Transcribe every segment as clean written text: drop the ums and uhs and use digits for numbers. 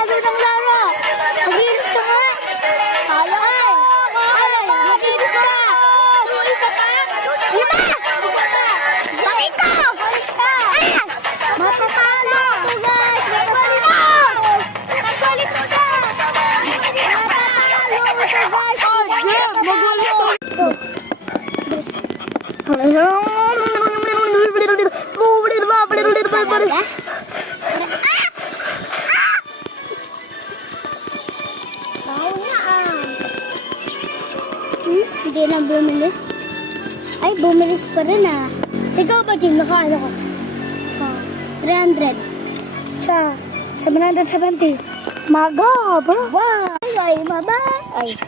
laro ng laro. Mag-iinis ka nga. Kaya ay. Mag-iinis ka. Suri ka pa. Lima. Bakit ko? Matatalo. Ito guys. Matatalo. Nagpalit na siya. Matatalo. Ito guys. Hindi na bumilis. Ay, bumilis pa rin ah. Ikaw ba din? Nakaano ko? 300. Siya, 770. Maga, bro. Wow. Ay, maba. Ay.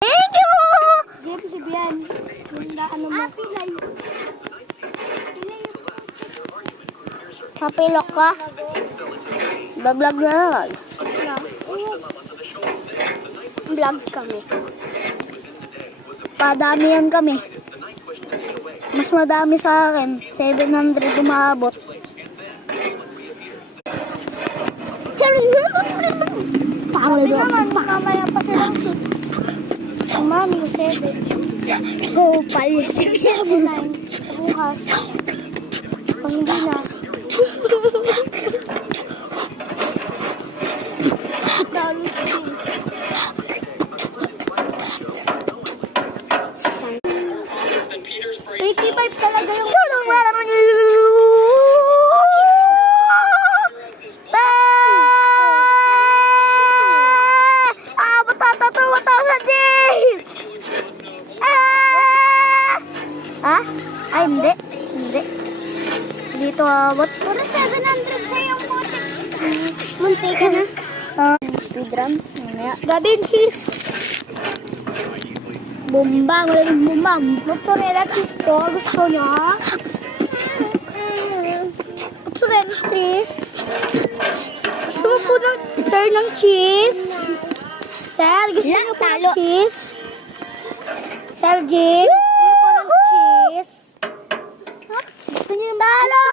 Thank you! JP Sibian. Ano mo? Papilok ka? Vlog na lang. Vlog kami. Padamihan kami. Mas madami sa akin. 700 umabot. Sabi naman, makamaya pa silang Mami, 7. Go, pali. 9. Bukas. Pag hindi na. Dalo siya. 85 talaga yung Ay, hindi. Hindi. Dito abot. puro 700 sa yung putik. Munti ka na. Speed run. Gabin cheese. Bumbang. Walang bumbang. Mozzarella cheese to. Gusto niya? Mozzarella cheese. Gusto mo po ng sir ng cheese? Sel, gusto niyo po ng cheese? Sel, Jim?